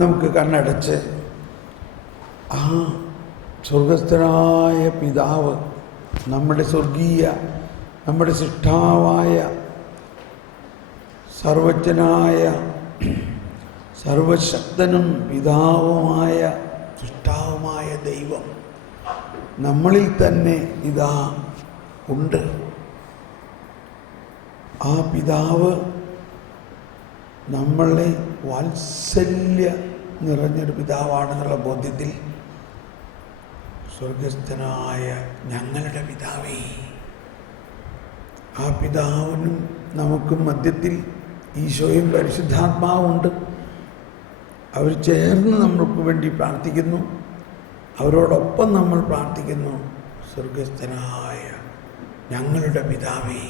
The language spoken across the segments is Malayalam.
നമുക്ക് കണ്ണടച്ച് ആ സ്വർഗസ്ഥനായ പിതാവ്, നമ്മുടെ സ്വർഗീയ, നമ്മുടെ സൃഷ്ടാവായ, സർവജ്ഞനായ, സർവശക്തനും പിതാവുമായ, സൃഷ്ടാവുമായ ദൈവം നമ്മളിൽ തന്നെ ഇതാ ഉണ്ട്. ആ പിതാവ് നമ്മളെ വാത്സല്യ നിറഞ്ഞൊരു പിതാവാണെന്നുള്ള ബോധ്യത്തിൽ സ്വർഗസ്ഥനായ ഞങ്ങളുടെ പിതാവേ, ആ പിതാവിനും നമുക്കും മധ്യത്തിൽ ഈശോയും പരിശുദ്ധാത്മാവുണ്ട്. അവർ ചേർന്ന് നമ്മൾക്ക് വേണ്ടി പ്രാർത്ഥിക്കുന്നു. അവരോടൊപ്പം നമ്മൾ പ്രാർത്ഥിക്കുന്നു. സ്വർഗസ്ഥനായ ഞങ്ങളുടെ പിതാവേ,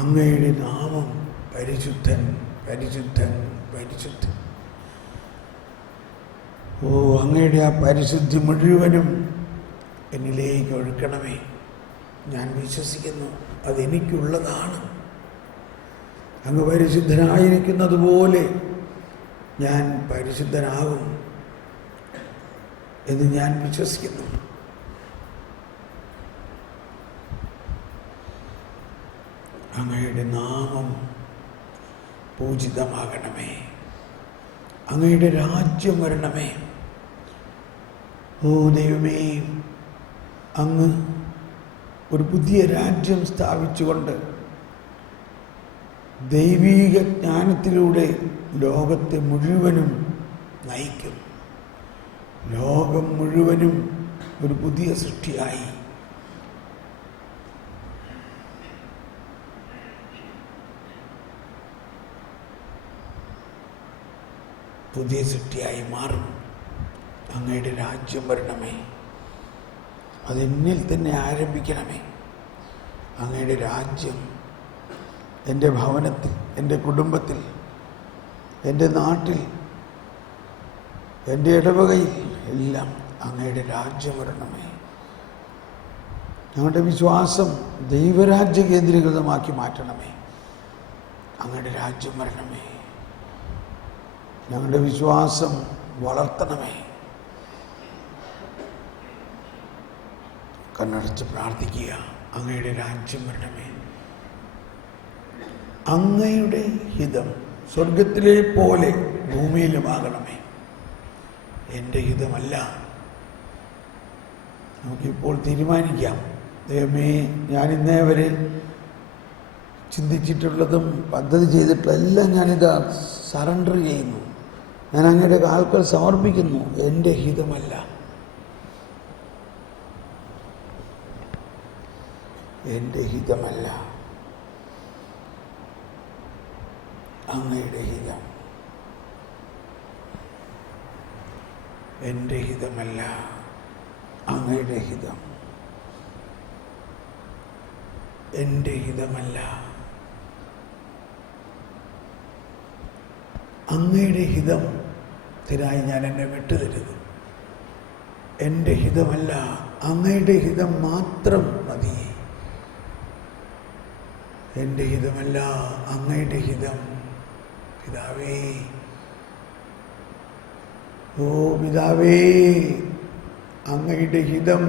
അങ്ങയുടെ നാമം പരിശുദ്ധൻ, പരിശുദ്ധൻ, പരിശുദ്ധൻ. ഓ, അങ്ങയുടെ ആ പരിശുദ്ധി മുഴുവനും എന്നിലേക്ക് ഒഴുക്കണമേ. ഞാൻ വിശ്വസിക്കുന്നു അതെനിക്കുള്ളതാണ്. അങ്ങ് പരിശുദ്ധനായിരിക്കുന്നത് പോലെ ഞാൻ പരിശുദ്ധനാകും എന്ന് ഞാൻ വിശ്വസിക്കുന്നു. അങ്ങയുടെ നാമം പൂജിതമാകണമേ. അങ്ങയുടെ രാജ്യം വരണമേ. ഓ ദൈവമേ, അങ്ങ് ഒരു പുതിയ രാജ്യം സ്ഥാപിച്ചുകൊണ്ട് ദൈവീക ജ്ഞാനത്തിലൂടെ ലോകത്തെ മുഴുവനും നയിക്കും. ലോകം മുഴുവനും ഒരു പുതിയ സൃഷ്ടിയായി മാറും. അങ്ങയുടെ രാജ്യം വരണമേ. അതെന്നിൽ തന്നെ ആരംഭിക്കണമേ. അങ്ങയുടെ രാജ്യം എൻ്റെ ഭവനത്തിൽ, എൻ്റെ കുടുംബത്തിൽ, എൻ്റെ നാട്ടിൽ, എൻ്റെ ഇടവകയിൽ എല്ലാം അങ്ങയുടെ രാജ്യം വരണമേ. ഞങ്ങളുടെ വിശ്വാസം ദൈവരാജ്യ കേന്ദ്രീകൃതമാക്കി മാറ്റണമേ. അങ്ങയുടെ രാജ്യം വരണമേ. ഞങ്ങളുടെ വിശ്വാസം വളർത്തണമേ. കണ്ണടച്ച് പ്രാർത്ഥിക്കുക. അങ്ങയുടെ രാജ്യം വരണമേ. അങ്ങയുടെ ഹിതം സ്വർഗത്തിലെ പോലെ ഭൂമിയിലുമാകണമേ. എൻ്റെ ഹിതമല്ല. നമുക്കിപ്പോൾ തീരുമാനിക്കാം. ദൈവമേ, ഞാൻ ഇന്നേ വരെ ചിന്തിച്ചിട്ടുള്ളതും പദ്ധതി ചെയ്തിട്ടുള്ളതെല്ലാം ഞാനിതാ സറണ്ടർ ചെയ്യുന്നു. ഞാൻ അങ്ങയുടെ കാൽക്കൽ സമർപ്പിക്കുന്നു. എൻ്റെ ഹിതമല്ല, എൻ്റെ ഹിതമല്ല, അങ്ങയുടെ ഹിതം. എൻ്റെ ഹിതമല്ല, അങ്ങയുടെ ഹിതം. എൻ്റെ ഹിതമല്ല, അങ്ങയുടെ ഹിതത്തിനായി ഞാൻ എന്നെ വിട്ടുതരുന്നു. എൻ്റെ ഹിതമല്ല, അങ്ങയുടെ ഹിതം മാത്രം മതി. എൻ്റെ ഹിതമല്ല, അങ്ങയുടെ ഹിതം. പിതാവേ, ഓ പിതാവേ, അങ്ങയുടെ ഹിതം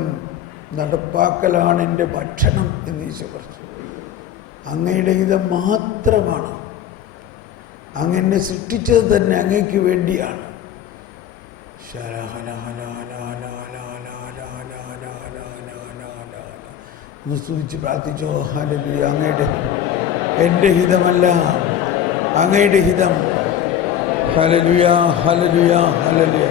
നടപ്പാക്കലാണ് എൻ്റെ ഭക്ഷണം എന്ന് ഈശോ പറഞ്ഞു. അങ്ങയുടെ ഹിതം മാത്രമാണ്. അങ്ങെന്നെ സൃഷ്ടിച്ചത് തന്നെ അങ്ങയ്ക്ക് വേണ്ടിയാണ്. സ്തുതിച്ച് പ്രാർത്ഥിച്ചോ. ഹല്ലേലൂയ. അങ്ങയുടെ, എൻ്റെ ഹിതമല്ല, അങ്ങയുടെ ഹിതം. Hallelujah, hallelujah, hallelujah.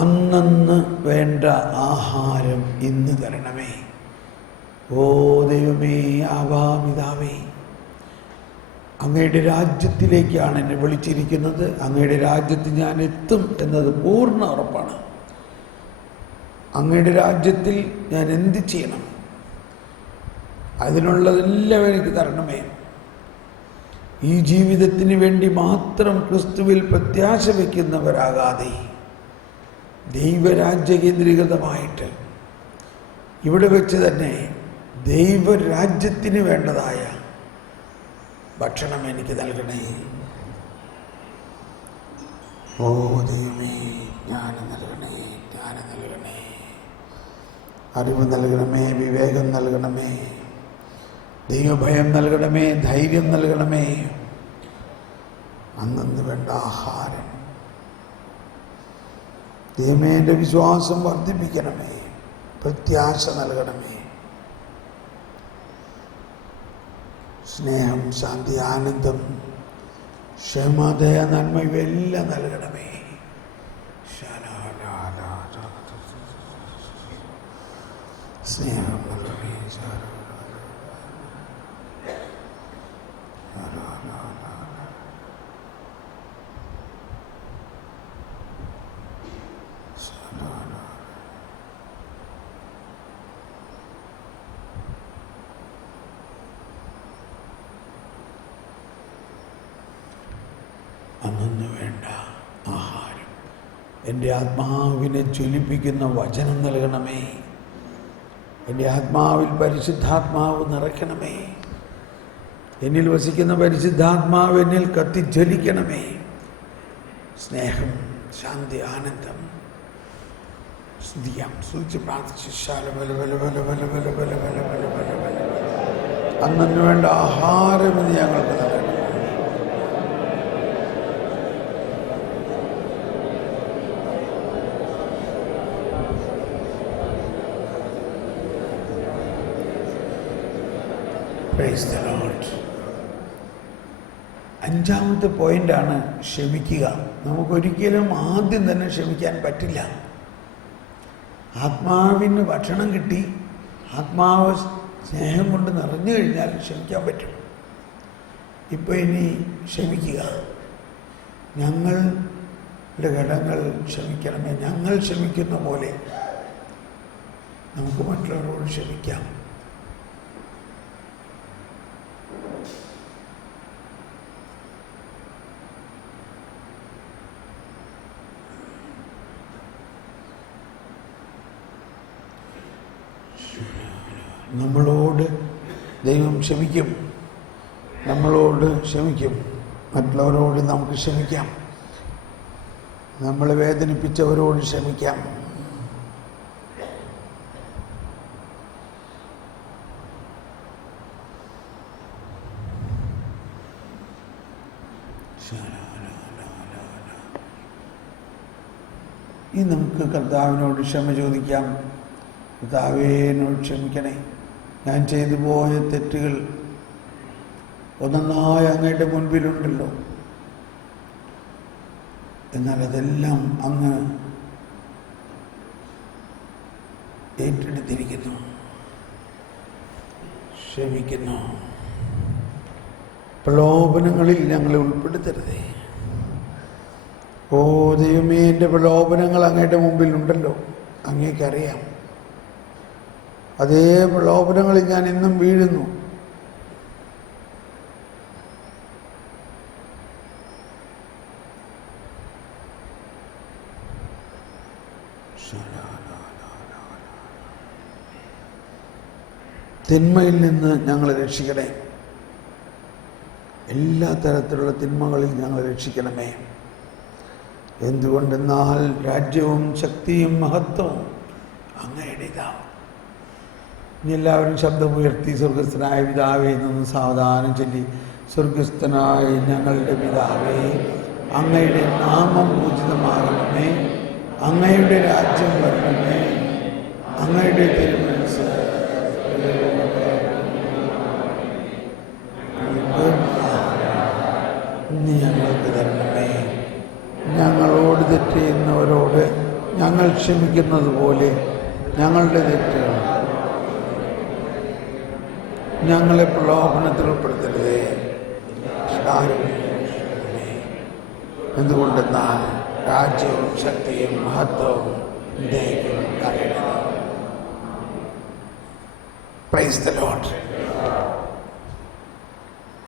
അന്നന്ന് വേണ്ട ആഹാരം ഇന്ന് തരണമേ. ഓ ദൈവമേ, ആവാപിതാവേ, അങ്ങയുടെ രാജ്യത്തിലേക്കാണ് എന്നെ വിളിച്ചിരിക്കുന്നത്. അങ്ങയുടെ രാജ്യത്തിൽ ഞാൻ എത്തും എന്നത് പൂർണ്ണ ഉറപ്പാണ്. അങ്ങയുടെ രാജ്യത്തിൽ ഞാൻ എന്ത് ചെയ്യണം, അതിനുള്ളതെല്ലാം എനിക്ക് തരണമേ. ഈ ജീവിതത്തിന് വേണ്ടി മാത്രം ക്രിസ്തുവിൽ പ്രത്യാശ വയ്ക്കുന്നവരാകാതെ ദൈവരാജ്യ കേന്ദ്രീകൃതമായിട്ട് ഇവിടെ വെച്ച് തന്നെ ദൈവരാജ്യത്തിന് വേണ്ടതായ ഭക്ഷണം എനിക്ക് നൽകണേ. ഓ ദൈവമേ, ജ്ഞാനം നൽകണേ, ജ്ഞാനം നൽകണേ, അറിവ് നൽകണമേ, വിവേകം നൽകണമേ, ദൈവഭയം നൽകണമേ, ധൈര്യം നൽകണമേ, അന്നു വേണ്ട ആഹാരം. ദൈവമേ, എൻ്റെ വിശ്വാസം വർദ്ധിപ്പിക്കണമേ, പ്രത്യാശ നൽകണമേ, സ്നേഹം, ശാന്തി, ആനന്ദം, ക്ഷമ, ദയ, നന്മ ഇവയെല്ലാം നൽകണമേ. സ്നേഹം നൽകണമേ. അന്നു വേണ്ട ആഹാരം, എൻ്റെ ആത്മാവിനെ ജ്വലിപ്പിക്കുന്ന വചനം നൽകണമേ. എൻ്റെ ആത്മാവിൽ പരിശുദ്ധാത്മാവ് നിറയ്ക്കണമേ. എന്നിൽ വസിക്കുന്ന പരിശുദ്ധാത്മാവ് എന്നിൽ കത്തിജ്വലിക്കണമേ. സ്നേഹം, ശാന്തി, ആനന്ദം സ്തുതിക്കാം. സ്തുതിച്ച് പ്രാർത്ഥിച്ചാലും അന്നു വേണ്ട ആഹാരം എന്ന് ഞങ്ങൾക്ക് നൽകണം. Praise the Lord. അഞ്ചാമത്തെ പോയിൻ്റാണ് ക്ഷമിക്കുക. നമുക്കൊരിക്കലും ആദ്യം തന്നെ ക്ഷമിക്കാൻ പറ്റില്ല. ആത്മാവിന് ഭക്ഷണം കിട്ടി, ആത്മാവ് സ്നേഹം കൊണ്ട് നിറഞ്ഞു കഴിഞ്ഞാൽ ക്ഷമിക്കാൻ പറ്റും. ഇപ്പോൾ ഇനി ക്ഷമിക്കുക. ഞങ്ങളുടെ കടങ്ങൾ ക്ഷമിക്കണമേ. ഞങ്ങൾ ക്ഷമിക്കുന്ന പോലെ നമുക്ക് മറ്റുള്ളവരോട് ക്ഷമിക്കാം. നമ്മളോട് ദൈവം ക്ഷമിക്കും, നമ്മളോട് ക്ഷമിക്കും. മറ്റുള്ളവരോട് നമുക്ക് ക്ഷമിക്കാം. നമ്മളെ വേദനിപ്പിച്ചവരോട് ക്ഷമിക്കാം. ഇനി നമുക്ക് കർത്താവിനോട് ക്ഷമ ചോദിക്കാം. കർത്താവേ, എന്നോട് ക്ഷമിക്കണേ. ഞാൻ ചെയ്തു പോയ തെറ്റുകൾ ഒന്നൊന്നായി അങ്ങയുടെ മുൻപിലുണ്ടല്ലോ. എന്നാൽ അതെല്ലാം അങ്ങ് ഏറ്റെടുത്തിരിക്കുന്നു. ക്ഷമിക്കുന്നു. പ്രലോഭനങ്ങളിൽ ഞങ്ങളെ ഉൾപ്പെടുത്തരുതേ. ഓ ദൈവമേ, എൻ്റെ പ്രലോഭനങ്ങൾ അങ്ങയുടെ മുമ്പിലുണ്ടല്ലോ. അങ്ങേക്കറിയാം. അതേ പ്രലോഭനങ്ങളിൽ ഞാൻ ഇന്നും വീഴുന്നു. തിന്മയിൽ നിന്ന് ഞങ്ങളെ രക്ഷിക്കണേ. എല്ലാ തരത്തിലുള്ള തിന്മകളിൽ ഞങ്ങളെ രക്ഷിക്കണമേ. എന്തുകൊണ്ടെന്നാൽ രാജ്യവും ശക്തിയും മഹത്വവും അങ്ങയുടേതാവും. ഇനി എല്ലാവരും ശബ്ദമുയർത്തി സ്വർഗസ്ഥനായ പിതാവേ എന്നൊന്ന് സാവധാനം ചൊല്ലി. സ്വർഗസ്ഥനായ ഞങ്ങളുടെ പിതാവേ, അങ്ങയുടെ നാമം പൂജിതമാകണമേ. അങ്ങയുടെ രാജ്യം വരണമേ. അങ്ങയുടെ തിരുമനസ്സ് ഇന്ന് ഞങ്ങൾക്ക് തരണമേ. ഞങ്ങളോട് തെറ്റ് ചെയ്യുന്നവരോട് ഞങ്ങൾ ക്ഷമിക്കുന്നത് പോലെ ഞങ്ങളുടെ തെറ്റുകൾ ഞങ്ങളെ പ്രലോഭനത്തിൽ ഉൾപ്പെടുത്തരുതേ. എന്തുകൊണ്ടെന്നാൽ രാജ്യവും ശക്തിയും മഹത്വവും ദൈവം അറിയണം. Praise the Lord.